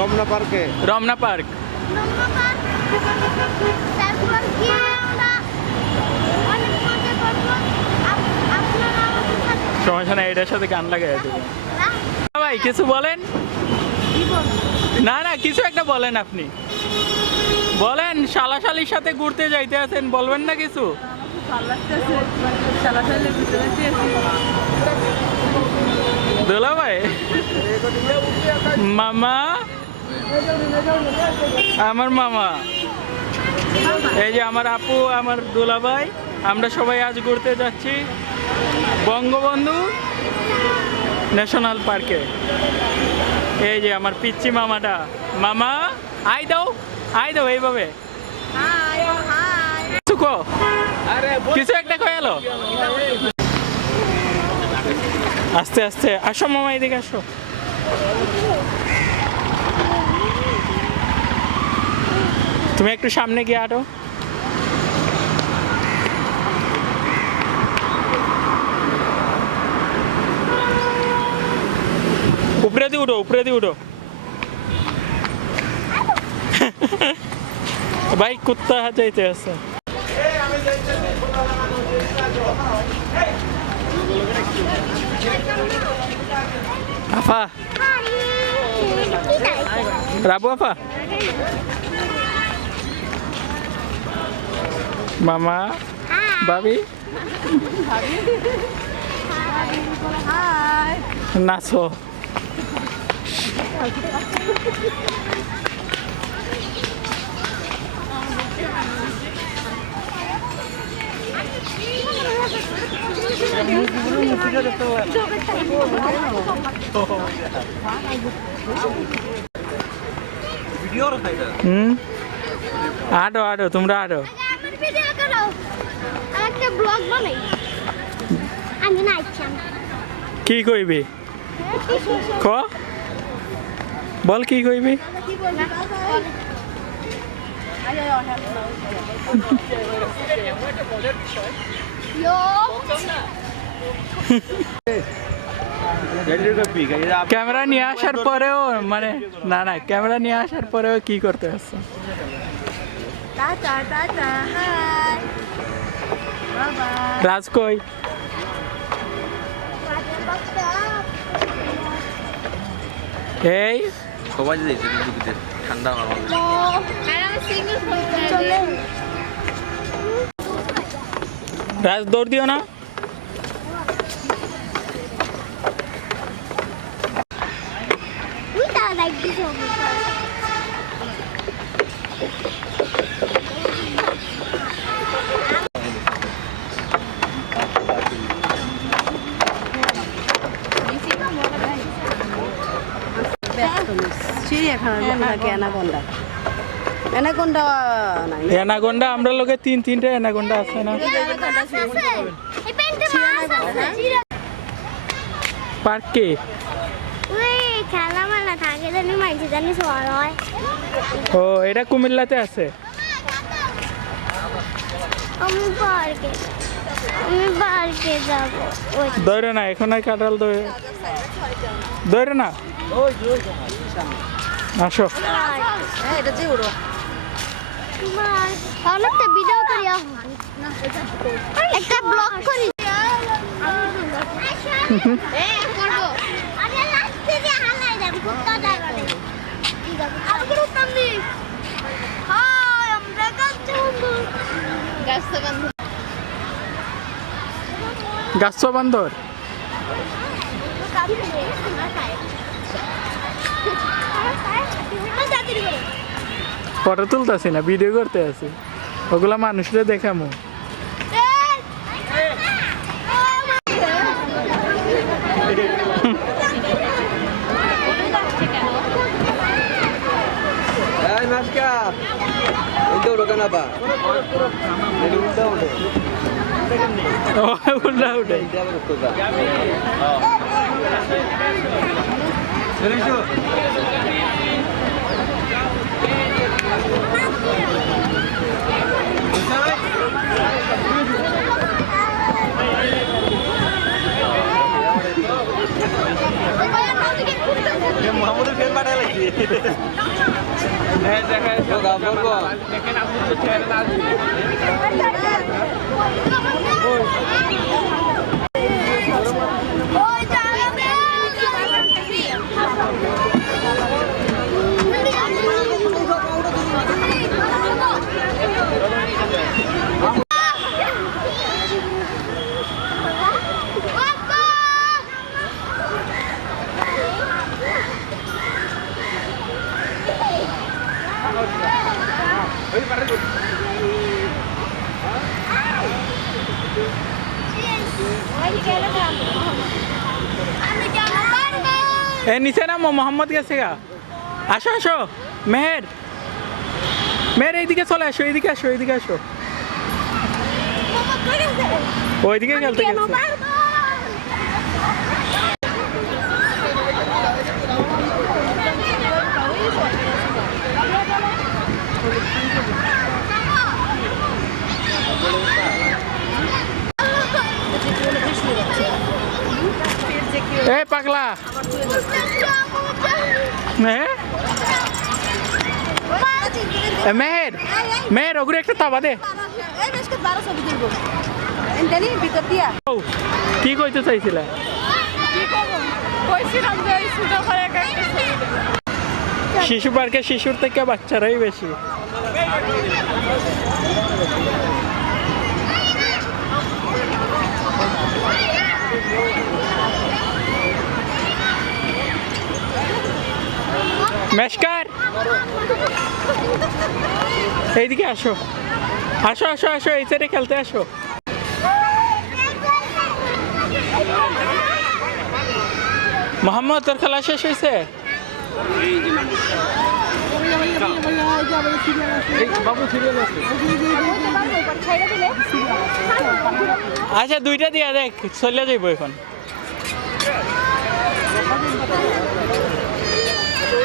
রমনা পার্কে। রমনা পার্ক। তারপর গিয়ে আমরা অনেক মজা করবো। আপনারা আমাদের সাথে সমস্যা নাই, এটার সাথে গান লাগাই দেবো। ভাই কিছু বলেন। না না, কিছু একটা বলেন আপনি, বলেন। শালাশালির সাথে ঘুরতে যাইতে আছেন, বলবেন না কিছু? দোলা ভাই, মামা, আমার মামা, এই যে আমার আপু, আমার দোলা ভাই, আমরা সবাই আজ ঘুরতে যাচ্ছি বঙ্গবন্ধু ন্যাশনাল পার্কে। এই যে আমার পিচ্চি মামাটা, মামা আই দাও, আই দাও এইভাবে। কিছু একটা কয়ালো। আস্তে আস্তে আসো মামা, এদিকে আসো। তুমি একটু সামনে গিয়ে আটো। উপরে দিয়ে উঠো, উপরে দিয়ে উঠো। ভাই কুত্তা যাইতে আছে। আফা, রাবু আফা, মামা, ভাবি, নাচো। আডো আডো, তোমরা আডো। আমার ভিডিও করো, একটা ব্লগ বানাই। আমি নাচছি। কি কইবি ক, বল কি কইবি? কি বলবি? ক্যামেরা নিয়ে আসার পরেও মানে, না না, ক্যামেরা নিয়ে আসার পরেও কি করতে আসছো? রাজ কই? এই সবাই যাইছে ঠান্ডা হওয়া। রাজ দৌড় দিও না। অ্যানাকোন্ডা আমরা লোকে তিনটে অ্যানাকোন্ডা আছে না? পার্কে খেলামেলা থাকে, জানি মাইছে, জানি সবার হয়। ও, এটা কুমিল্লাতে আছে। আমি পার্কে যাবো। দৌড়ে না এখন, আর কাটাল দৌড়ে না। আসো। অনেকটা ভিডিও করি, একটা ব্লগ করি। গাছ বান্দর, ফটো তুলতেছি না, ভিডিও করতে আছি। ওগুলা মানুষরা দেখামো। উল্টা উঠে মোহাম্মদের ফেল পাঠায় লাগছে। দেখেন আপনাদের চেহারা লাল ছিল। এ নিচে নামো, মোহাম্মদ গেছে গা। আসো আসো মেহের, মেহের এইদিকে চলে আসো, এইদিকে আসো, এইদিকে আসো। ওইদিকে খেলতে গেছে। এ পাগলা মেহের, মেহের ওগুলো একটা তাবা দে। ও, কি কইতে চাইছিলে? শিশু পার্কে শিশুর থেকে বাচ্চারাই বেশি। মেশকার এইদিকে আসো, আসো আসো আসো, এই সাইডে খেলতে আসো। মোহাম্মদ তোর খেলা শেষ হয়েছে? আচ্ছা দুইটা দিয়া দেখ, চলে যাইব এখন।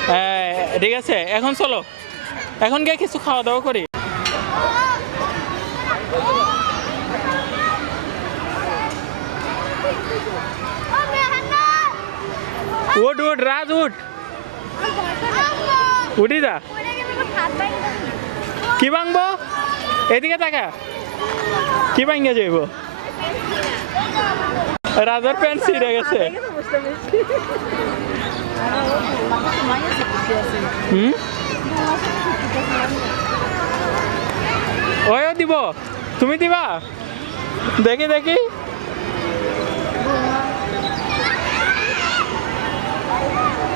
হ্যাঁ ঠিক আছে, এখন চলো, এখন গিয়ে কিছু খাওয়া দাওয়া করি। উঠ উঠ রাজ উঠ, উঠি যা। কি ভাঙবো? এদিকে তাকা, কি ভাঙে যাইব? রাজার প্যান্ট ছিঁড়ে গেছে। ওইও দিব, তুমি দিবা? দেখি দেখি।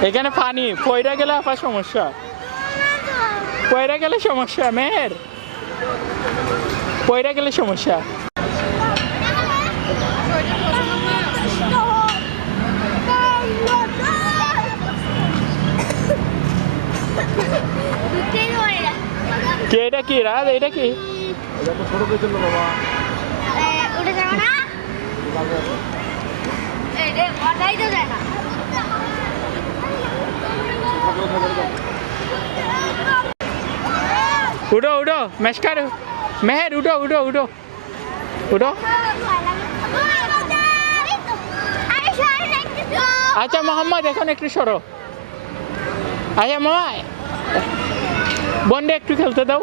এখানে পানি পয়রা গেলে আপা সমস্যা, পয়রা গেলে সমস্যা। মেহের পয়রা গেলে সমস্যা। কে এটা কি রাজ, এটা কি? উঠো উঠো মেশকার, মেহের উঠো উঠো উঠো উঠো। আচ্ছা মোহাম্মদ এখন একটু সরো। আচ্ছা মামা বন্ডে একটু খেলতে দাও।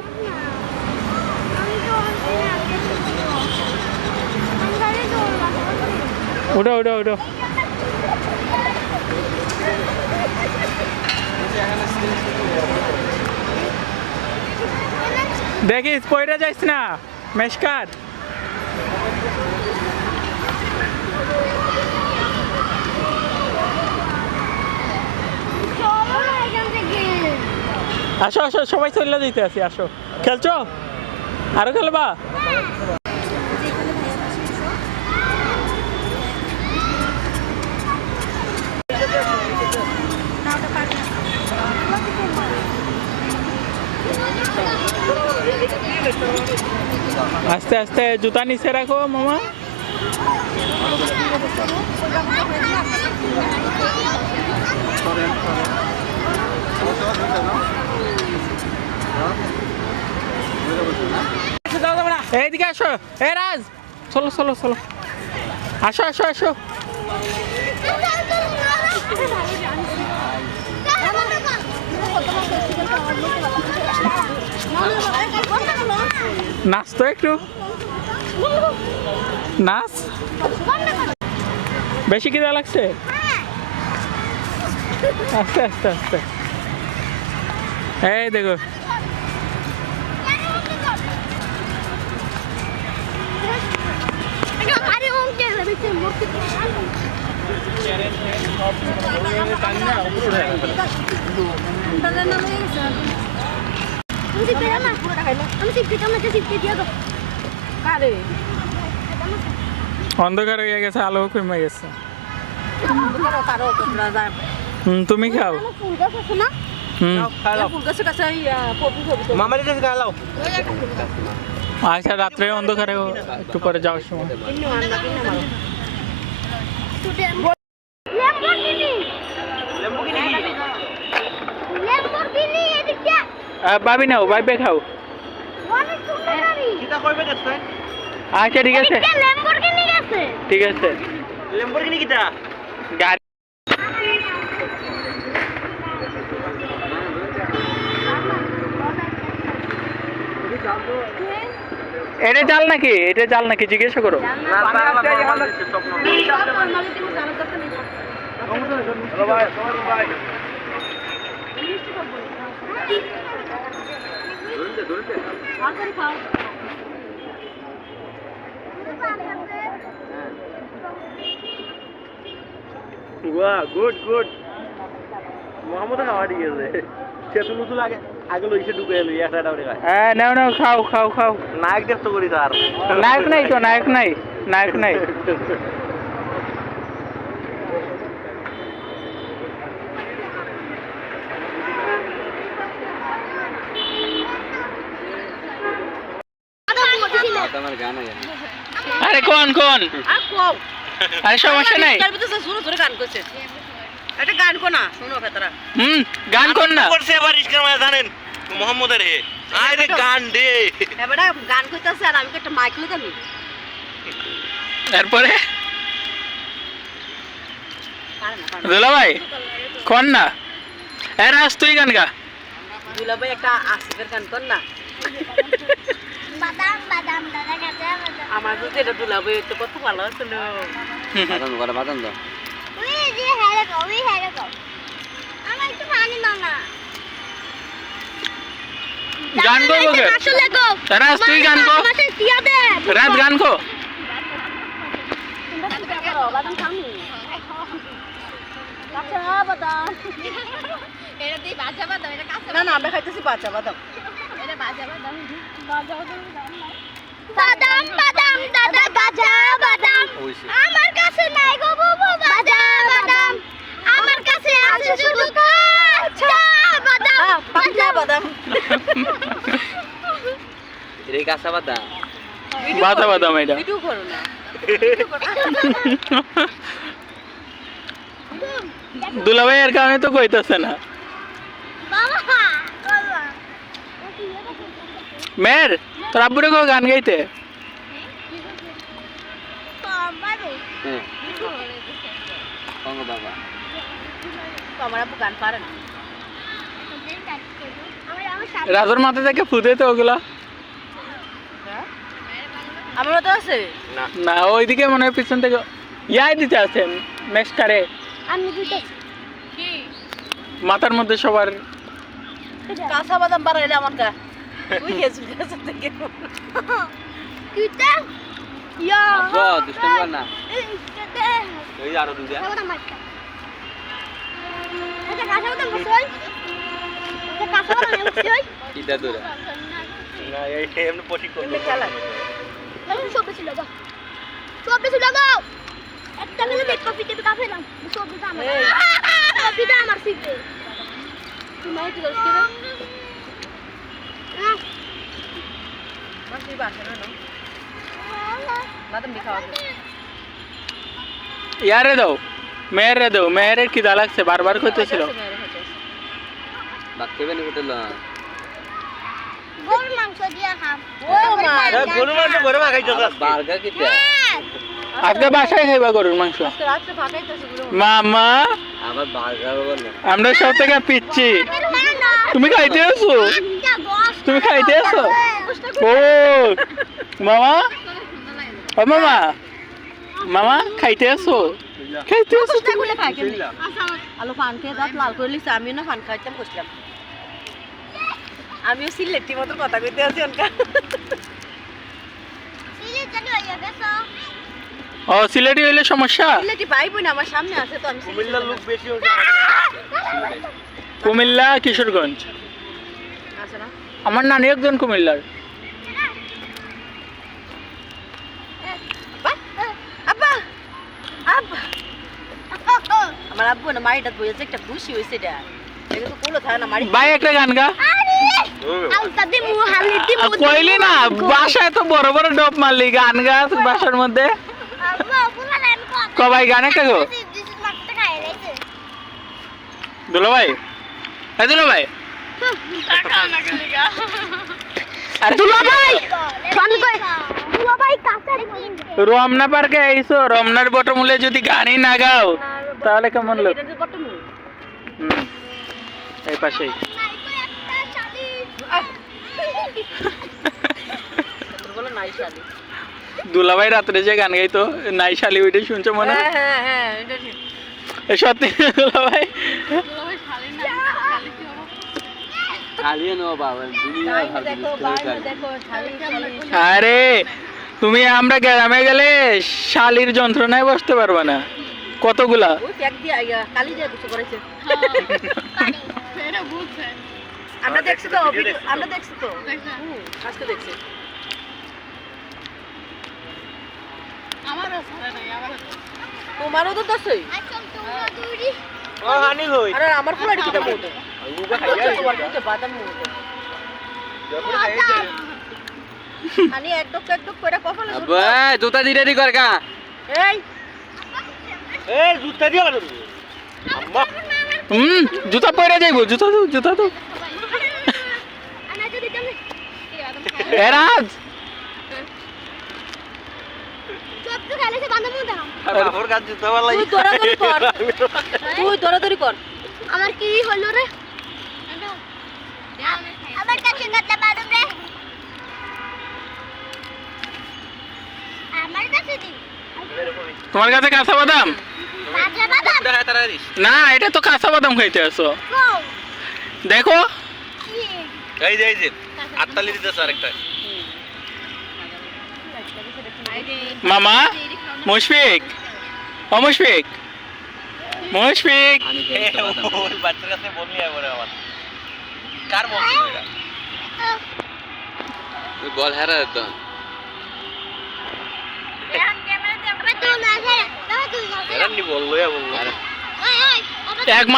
উঠো উঠো উঠো। দেখিস পয়রা যাইস না মেশকার। আসো আসো সবাই চলে যেতে আছি, আসো খেলছো, আরো খেলবা? আস্তে আস্তে জুতা নিচে রাখো মামা। এইদিকে আসো, এ রাজ চলো চলো চলো, আসো আসো আসো। নাচ তো একটু নাচ। বেশি খিদে লাগছে? আস্তে আস্তে আস্তে। এই দেখো অন্ধকার হয়ে গেছে, আলো কমে গেছে। তুমি খাও। আচ্ছা, রাত্রে অন্ধকারে একটু পরে যাওয়ার সময়। ভাবি নাও, ভাইবে খাও। আচ্ছা ঠিক আছে, ঠিক আছে। গাড়ি এটা জাল নাকি? এটা জাল নাকি জিজ্ঞাসা করো। গুড গুড মোহাম্মদ খাওয়া ঠিক আছে। সে শুধু লাগে আগে লইছে ঢুকে এলো একটা একটা করে খায়। হ্যাঁ নাও নাও, খাও খাও খাও। নায়ক দেখতে করি তো আর নায়ক নাই তো, নায়ক নাই, নায়ক নাই। আরে কোন কোন? আরে সমস্যা নাই। গান কোন না করছে এবার ইসকার মানে জানেন মোহাম্মদের হে আরে গান দে এবারে গান কইতাছে আর আমি একটা মাইক লই যাবি। তারপরে দুলা ভাই কোন না? এরা আজ তুই গান গা। দুলা ভাই একটা আসিফের গান কর না। বাদাম বাদাম দাদা কাছে বাদাম। আমার যদি এটা দুলা ভাই তো কত ভালো ছিল। বাদাম করে বাদাম দাও ওই যে হেরে গো, ওই হেরে গো। আমার একটু পানি দাও না। গান গো গো। আসলে গো। রাজ তুই গান গো। আমাকে দিয়া দে। রাজ গান গো। বাদাম খাওনি। কাঁচা বাদাম। এটা দি বাজা বাদাম, এটা কাঁচা। না না আমরা খাইতেছি বাচ্চা বাদাম। এটা বাজা বাদাম। বাজা বাদাম। বাদাম বাদাম দাদা বাজা বাদাম। আমার কাছে নাই গো বাবু বাজা বাদাম। আমার কাছে আছে শুধু কাঁচা বাদাম। পাতলা বাদাম। রে কাঁচা বাদাম বাদা বাদাম এটা। ভিডিও করো না। দুলা ভাই এর কারণে তো কইতাছে না। বাবা বাবা মের তোর আব্বুরে কো গান গাইতে। বাবা হ্যাঁ কঙ্গ বাবা আমার আপু গান পারে না। রাজুর মাথা থেকে ফুদে তো ওগুলা। আমার মতো আছে না ওইদিকে মনে হয় পিছন থেকে ইয়াই দিতে আছে মেক্সটারে আমি দিতে কি মাথার মধ্যে সবার। কাঁচা বাদাম বাড়াইলে আমার গা তুই খেয়েছিস কাছে থেকে কিটা ইয়া আব্বা দুষ্টুমি কর না কিটা ওই আরো দুইটা খাওয়া দাম মারটা এটা কাঁচা বাদাম বসই এটা কাঁচা বাদাম বসই কিটা দূরে না এই এমনি পটি কর এমনি খেলা আমি সব বেশি লাগা সব বেশি লাগাও একটা মিলে দেখ কপি তে কাফে নাম সব দাম কপি দাম আমার শিখবে তুমি কি করছ কি মাসি বাসা না বাদাম খাওয়া ইয়ারে দাও, মেয়েরে দাও, মেয়েরের খিদা লাগছে বারবার কইতেছিল। ভাত খাবেন হোটেল গরুর মাংস দিয়া খাম গরু মাংস ঘরে খাইতেছ বার্গার কিটা আজকে বাসায় খাইবা গরুর মাংস। রাত্রে ভাগাইতেছে গুলো মামা আবার বার্গার বলে আমরা সব থেকে পিচ্ছি। তুমি খাইতে আসো, তুমি খাইতে আসো। ও মামা ও মামা মামা খাইতে আসো খাইতে আসো গুলো খাই কেমনি আলো পান খেয়ে দাঁত লাল করে লিখছে আমিও না পান খাইতাম বসলাম আমিও সিলেটি মতো কথা কইতে আছি অনকা ও সিলেটি হইলে সমস্যা সিলেটি পাইবই না আমার সামনে আছে তো আমি কুমিল্লার লোক বেশি হচ্ছে কুমিল্লা কিশোরগঞ্জ আছে না আমার নানি একজন কুমিল্লার আব্বা আব্বা আমার আব্বু না মাইটা বইছে একটা খুশি হইছে এটা এটা তো কোলো থাকে না মারি ভাই একটা গান গা কইলি না বাসায় তো বড় বড় ডব মারলি গান গা বাসার মধ্যে কবাই গান একটা গো দুলো ভাই হ্যাঁ দুলো ভাই রমনা পার্কে আইসো রমনার বটমূলে যদি গানই না গাও তাহলে কেমন লোক এটা যে বটমু এই পাশেই বলো নাই শালি দুলাভাই রাত্রে যে গান গাইতো নাই শালি ওইটাই শুনছো মনে হয়? হ্যাঁ হ্যাঁ এটা ঠিক এ সত্যি দুলাভাই দেখো বাইরে দেখো শালি আরে তুমি আমরা গ্রামে গেলে শালির যন্ত্রণায় বসতে পারবে না কতগুলা ওই প্যাক দিয়ে আইয়া কালি দিয়ে কিছু করেছে আমরা দেখছি তো আমরা দেখছি তো আজকে দেখছি তোমারও তো দশই ও হানি হই আরে আমার পুরো কিটা মোটে উগা খাইয়া তোমার তো বাদাম মোটে যখন খাইছে আনি এক টক করে কপালে আব্বা জুতা দিরে দি কর কা এই এই জুতা দিয়া কাটো আম্মা জুতা পরে যাইবো জুতা তো এরাজ আমার কাছে জুতা ভালো লাগে তুই দৌড়াদৌড়ি কর আমার কি হলো রে আমার কাছে গাটা বাদাম রে আমার কাছে দি তোমার কাছে কাঁচা বাদাম কাঁচা বাদাম দেখা তারা দিস না এটা তো কাঁচা বাদাম খাইতে আসো কও দেখো এই যে আটতালি দিতেছ আরেকটা মামা মুশফিক ও মুশফিক ওই বাচ্চার কাছে বললি এবারে আমার কার বলছিস এটা বল হারা তো এখন ক্যামেরা দে আমি তো না রে না তুই না এরা নি বললো ওই ওই একমাত্র